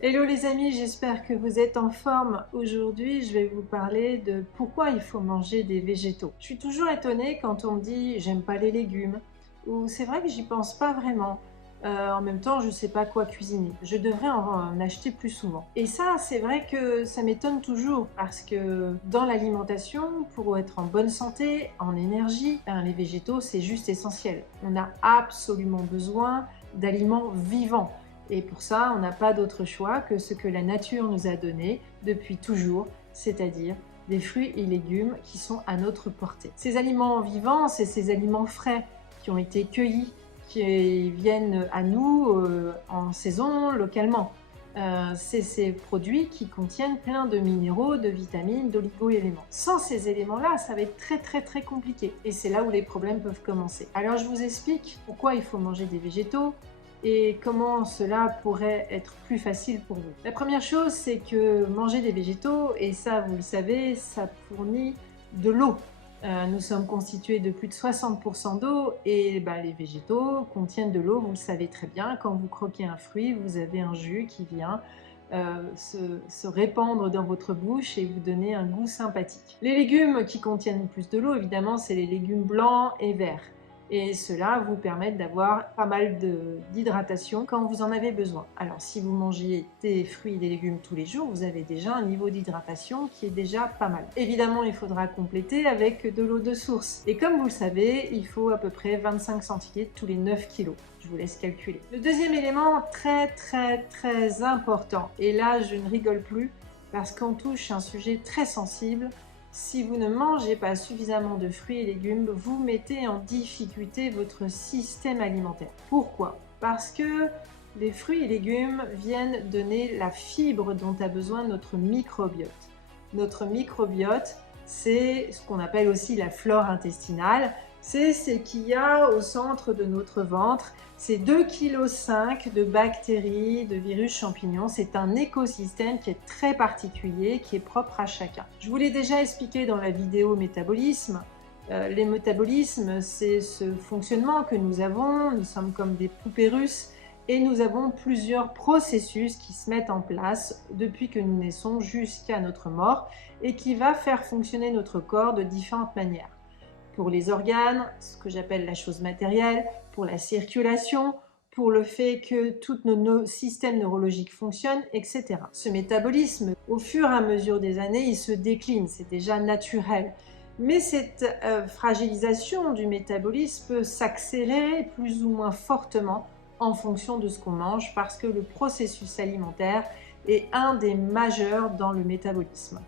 Hello les amis, j'espère que vous êtes en forme. Aujourd'hui, je vais vous parler de pourquoi il faut manger des végétaux. Je suis toujours étonnée quand on me dit j'aime pas les légumes, ou c'est vrai que j'y pense pas vraiment. En même temps, je sais pas quoi cuisiner. Je devrais en acheter plus souvent. Et ça, c'est vrai que ça m'étonne toujours parce que dans l'alimentation, pour être en bonne santé, en énergie, les végétaux, c'est juste essentiel. On a absolument besoin d'aliments vivants. Et pour ça, on n'a pas d'autre choix que ce que la nature nous a donné depuis toujours, c'est-à-dire des fruits et légumes qui sont à notre portée. Ces aliments vivants, c'est ces aliments frais qui ont été cueillis, qui viennent à nous en saison, localement. C'est ces produits qui contiennent plein de minéraux, de vitamines, d'oligo-éléments. Sans ces éléments-là, ça va être très compliqué. Et c'est là où les problèmes peuvent commencer. Alors je vous explique pourquoi il faut manger des végétaux, et comment cela pourrait être plus facile pour vous. La première chose, c'est que manger des végétaux, et ça vous le savez, ça fournit de l'eau. Nous sommes constitués de plus de 60% d'eau et les végétaux contiennent de l'eau, vous le savez très bien. Quand vous croquez un fruit, vous avez un jus qui vient se répandre dans votre bouche et vous donner un goût sympathique. Les légumes qui contiennent plus de l'eau, évidemment, c'est les légumes blancs et verts. Et cela vous permet d'avoir pas mal d'hydratation quand vous en avez besoin. Alors si vous mangez des fruits et des légumes tous les jours, vous avez déjà un niveau d'hydratation qui est déjà pas mal. Évidemment, il faudra compléter avec de l'eau de source. Et comme vous le savez, il faut à peu près 25 centilitres tous les 9 kilos. Je vous laisse calculer. Le deuxième élément très important, et là je ne rigole plus parce qu'on touche un sujet très sensible. Si vous ne mangez pas suffisamment de fruits et légumes, vous mettez en difficulté votre système alimentaire. Pourquoi? Parce que les fruits et légumes viennent donner la fibre dont a besoin notre microbiote. Notre microbiote, c'est ce qu'on appelle aussi la flore intestinale. C'est ce qu'il y a au centre de notre ventre. C'est 2,5 kg de bactéries, de virus, champignons. C'est un écosystème qui est très particulier, qui est propre à chacun. Je vous l'ai déjà expliqué dans la vidéo métabolisme. Les métabolismes, c'est ce fonctionnement que nous avons. Nous sommes comme des poupées russes et nous avons plusieurs processus qui se mettent en place depuis que nous naissons jusqu'à notre mort et qui va faire fonctionner notre corps de différentes manières. Pour les organes, ce que j'appelle la chose matérielle, pour la circulation, pour le fait que tous nos systèmes neurologiques fonctionnent, etc. Ce métabolisme, au fur et à mesure des années, il se décline, c'est déjà naturel. Mais cette fragilisation du métabolisme peut s'accélérer plus ou moins fortement en fonction de ce qu'on mange parce que le processus alimentaire est un des majeurs dans le métabolisme.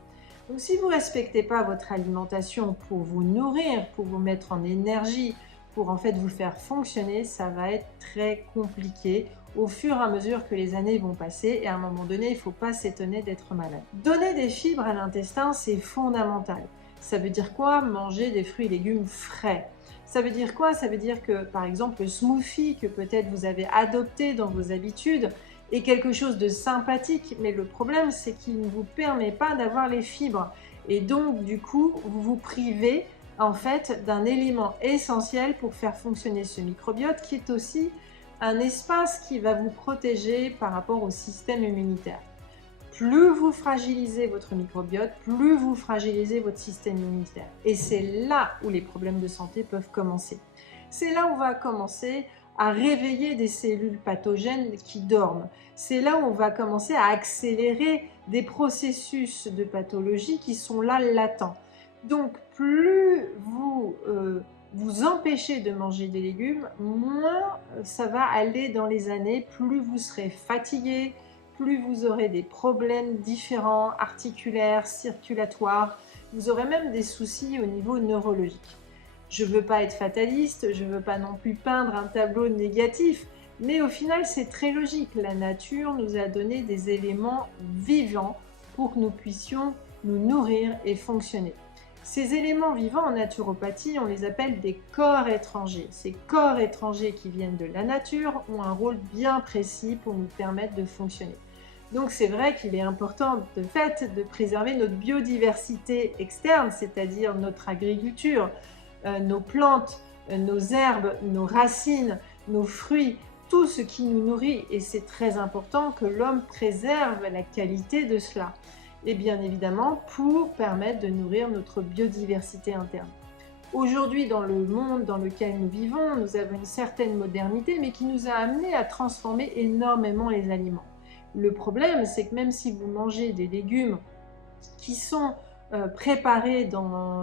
Donc si vous ne respectez pas votre alimentation pour vous nourrir, pour vous mettre en énergie, pour en fait vous faire fonctionner, ça va être très compliqué au fur et à mesure que les années vont passer et à un moment donné, il ne faut pas s'étonner d'être malade. Donner des fibres à l'intestin, c'est fondamental. Ça veut dire quoi? Manger des fruits et légumes frais. Ça veut dire quoi? Ça veut dire que par exemple le smoothie que peut-être vous avez adopté dans vos habitudes est quelque chose de sympathique, mais le problème c'est qu'il ne vous permet pas d'avoir les fibres et donc du coup vous vous privez en fait d'un élément essentiel pour faire fonctionner ce microbiote qui est aussi un espace qui va vous protéger par rapport au système immunitaire. Plus vous fragilisez votre microbiote, plus vous fragilisez votre système immunitaire. Et c'est là où les problèmes de santé peuvent commencer. C'est là où on va commencer à réveiller des cellules pathogènes qui dorment. C'est là où on va commencer à accélérer des processus de pathologie qui sont là latents. Donc plus vous vous empêchez de manger des légumes, moins ça va aller dans les années, plus vous serez fatigué, plus vous aurez des problèmes différents, articulaires, circulatoires, vous aurez même des soucis au niveau neurologique. Je ne veux pas être fataliste, je ne veux pas non plus peindre un tableau négatif, mais au final c'est très logique. La nature nous a donné des éléments vivants pour que nous puissions nous nourrir et fonctionner. Ces éléments vivants en naturopathie, on les appelle des corps étrangers. Ces corps étrangers qui viennent de la nature ont un rôle bien précis pour nous permettre de fonctionner. Donc c'est vrai qu'il est important de fait de préserver notre biodiversité externe, c'est-à-dire notre agriculture, nos plantes, nos herbes, nos racines, nos fruits, tout ce qui nous nourrit et c'est très important que l'homme préserve la qualité de cela. Et bien évidemment pour permettre de nourrir notre biodiversité interne. Aujourd'hui, dans le monde dans lequel nous vivons, nous avons une certaine modernité, mais qui nous a amené à transformer énormément les aliments. Le problème, c'est que même si vous mangez des légumes qui sont préparés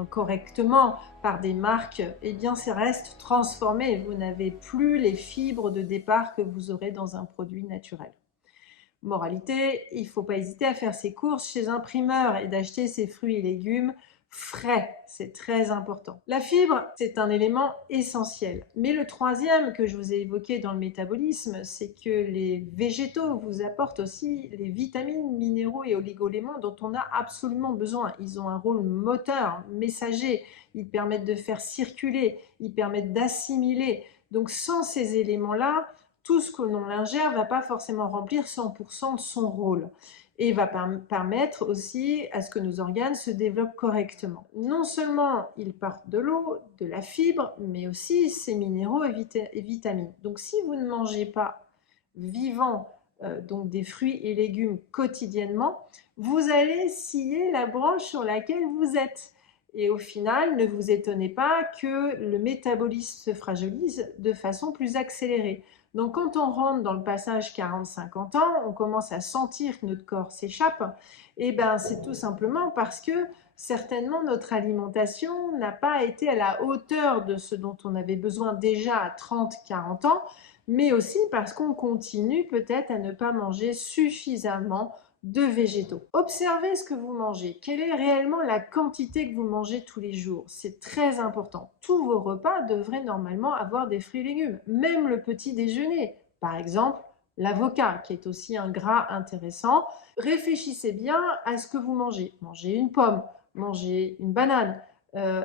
correctement par des marques, eh bien ça reste transformé. Vous n'avez plus les fibres de départ que vous aurez dans un produit naturel. Moralité, il ne faut pas hésiter à faire ses courses chez un primeur et d'acheter ses fruits et légumes frais, c'est très important. La fibre, c'est un élément essentiel. Mais le troisième que je vous ai évoqué dans le métabolisme, c'est que les végétaux vous apportent aussi les vitamines, minéraux et oligoéléments dont on a absolument besoin. Ils ont un rôle moteur, messager, ils permettent de faire circuler, ils permettent d'assimiler. Donc sans ces éléments-là, tout ce que l'on ingère ne va pas forcément remplir 100% de son rôle et va permettre aussi à ce que nos organes se développent correctement. Non seulement ils partent de l'eau, de la fibre, mais aussi ces minéraux et vitamines. Donc si vous ne mangez pas vivant donc des fruits et légumes quotidiennement, vous allez scier la branche sur laquelle vous êtes. Et au final, ne vous étonnez pas que le métabolisme se fragilise de façon plus accélérée. Donc quand on rentre dans le passage 40-50 ans, on commence à sentir que notre corps s'échappe, et ben c'est tout simplement parce que certainement notre alimentation n'a pas été à la hauteur de ce dont on avait besoin déjà à 30-40 ans, mais aussi parce qu'on continue peut-être à ne pas manger suffisamment de végétaux. Observez ce que vous mangez. Quelle est réellement la quantité que vous mangez tous les jours? C'est très important. Tous vos repas devraient normalement avoir des fruits et légumes, même le petit déjeuner. Par exemple, l'avocat, qui est aussi un gras intéressant. Réfléchissez bien à ce que vous mangez. Mangez une pomme, mangez une banane.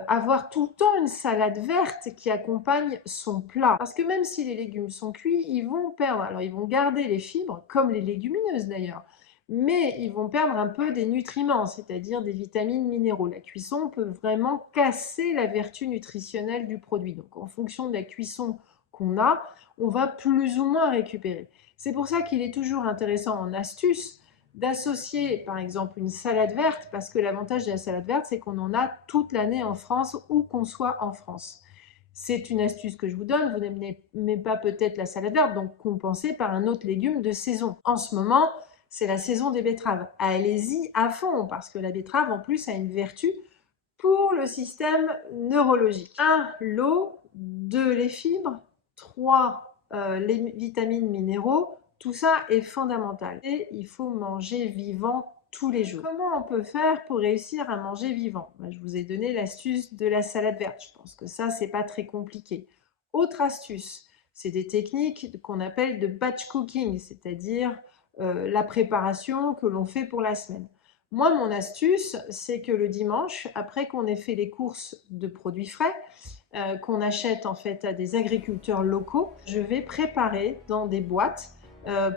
Avoir tout le temps une salade verte qui accompagne son plat. Parce que même si les légumes sont cuits, ils vont perdre. Alors, ils vont garder les fibres, comme les légumineuses d'ailleurs, mais ils vont perdre un peu des nutriments, c'est-à-dire des vitamines, minéraux. La cuisson peut vraiment casser la vertu nutritionnelle du produit. Donc, en fonction de la cuisson qu'on a, on va plus ou moins récupérer. C'est pour ça qu'il est toujours intéressant en astuce d'associer par exemple une salade verte, parce que l'avantage de la salade verte, c'est qu'on en a toute l'année en France, où qu'on soit en France. C'est une astuce que je vous donne, vous n'aimez pas peut-être la salade verte, donc compensez par un autre légume de saison. En ce moment, c'est la saison des betteraves. Allez-y à fond, parce que la betterave en plus a une vertu pour le système neurologique. 1. L'eau, 2. Les fibres, 3. Les vitamines, minéraux. Tout ça est fondamental et il faut manger vivant tous les jours. Comment on peut faire pour réussir à manger vivant? Je vous ai donné l'astuce de la salade verte. Je pense que ça, c'est pas très compliqué. Autre astuce, c'est des techniques qu'on appelle de batch cooking, c'est-à-dire la préparation que l'on fait pour la semaine. Moi, mon astuce, c'est que le dimanche, après qu'on ait fait les courses de produits frais, qu'on achète en fait à des agriculteurs locaux, je vais préparer dans des boîtes,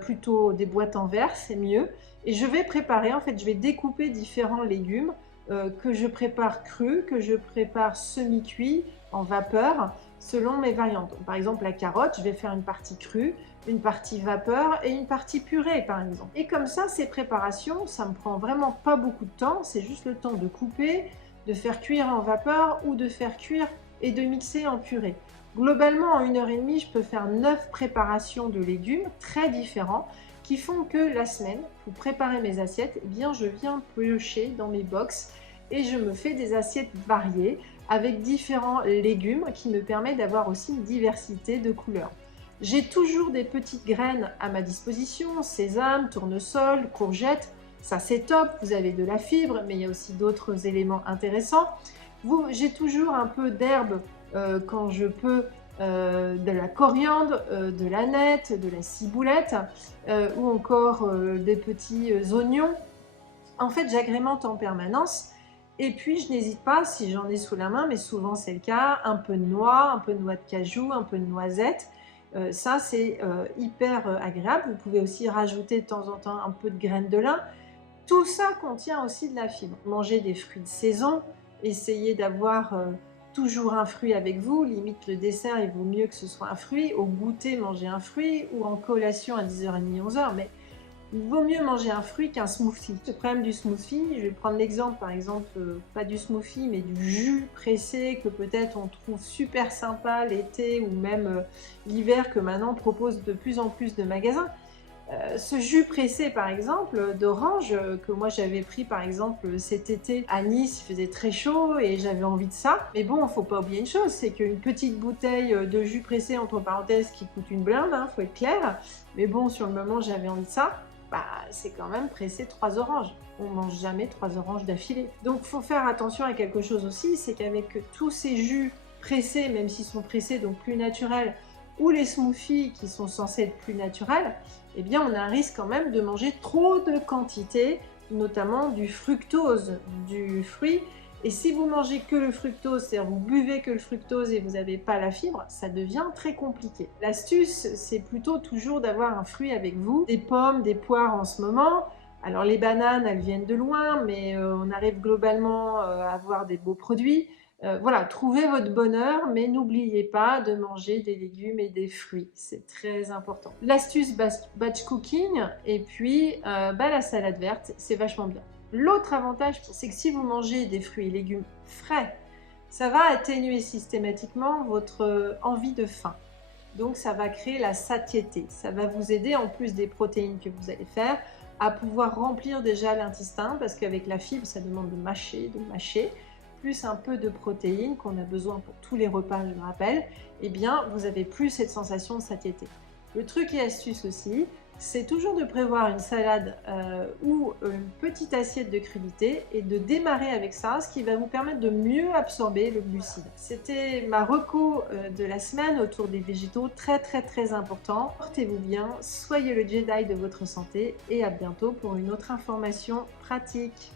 plutôt des boîtes en verre, c'est mieux. Et je vais préparer, en fait, je vais découper différents légumes que je prépare crus, que je prépare semi-cuits, en vapeur, selon mes variantes. Donc, par exemple, la carotte, je vais faire une partie crue, une partie vapeur et une partie purée, par exemple. Et comme ça, ces préparations, ça me prend vraiment pas beaucoup de temps. C'est juste le temps de couper, de faire cuire en vapeur ou de faire cuire et de mixer en purée. Globalement, en 1h30, je peux faire 9 préparations de légumes très différents qui font que la semaine, pour préparer mes assiettes, eh bien, je viens piocher dans mes box et je me fais des assiettes variées avec différents légumes qui me permettent d'avoir aussi une diversité de couleurs. J'ai toujours des petites graines à ma disposition, sésame, tournesol, courgettes, ça c'est top, vous avez de la fibre, mais il y a aussi d'autres éléments intéressants. J'ai toujours un peu d'herbe quand je peux, de la coriandre, de l'aneth, de la ciboulette ou encore des petits oignons. En fait, j'agrémente en permanence et puis je n'hésite pas, si j'en ai sous la main, mais souvent c'est le cas, un peu de noix, un peu de noix de cajou, un peu de noisette. Ça, c'est hyper agréable. Vous pouvez aussi rajouter de temps en temps un peu de graines de lin. Tout ça contient aussi de la fibre. Manger des fruits de saison, essayez d'avoir toujours un fruit avec vous, limite le dessert, il vaut mieux que ce soit un fruit, au goûter, manger un fruit, ou en collation à 10h30, 11h, mais il vaut mieux manger un fruit qu'un smoothie. Le problème du smoothie, je vais prendre l'exemple par exemple, pas du smoothie, mais du jus pressé que peut-être on trouve super sympa l'été ou même l'hiver que maintenant propose de plus en plus de magasins. Ce jus pressé par exemple d'orange que moi j'avais pris par exemple cet été à Nice, il faisait très chaud et j'avais envie de ça. Mais bon, faut pas oublier une chose, c'est qu'une petite bouteille de jus pressé entre parenthèses qui coûte une blinde, hein, faut être clair. Mais bon, sur le moment j'avais envie de ça. Bah, c'est quand même presser 3 oranges. On mange jamais 3 oranges d'affilée. Donc faut faire attention à quelque chose aussi, c'est qu'avec tous ces jus pressés, même s'ils sont pressés donc plus naturels, ou les smoothies qui sont censés être plus naturels, eh bien on a un risque quand même de manger trop de quantité, notamment du fructose du fruit. Et si vous mangez que le fructose, c'est-à-dire vous buvez que le fructose et vous n'avez pas la fibre, ça devient très compliqué. L'astuce, c'est plutôt toujours d'avoir un fruit avec vous, des pommes, des poires en ce moment. Alors les bananes, elles viennent de loin, mais on arrive globalement à avoir des beaux produits. Voilà, trouvez votre bonheur, mais n'oubliez pas de manger des légumes et des fruits, c'est très important. L'astuce batch cooking, et puis la salade verte, c'est vachement bien. L'autre avantage, c'est que si vous mangez des fruits et légumes frais, ça va atténuer systématiquement votre envie de faim. Donc ça va créer la satiété, ça va vous aider en plus des protéines que vous allez faire à pouvoir remplir déjà l'intestin, parce qu'avec la fibre, ça demande de mâcher, plus un peu de protéines qu'on a besoin pour tous les repas, je le rappelle, et bien vous avez plus cette sensation de satiété. Le truc et astuce aussi, c'est toujours de prévoir une salade ou une petite assiette de crudités et de démarrer avec ça, ce qui va vous permettre de mieux absorber le glucide. C'était ma reco de la semaine autour des végétaux, très important. Portez-vous bien, soyez le Jedi de votre santé et à bientôt pour une autre information pratique.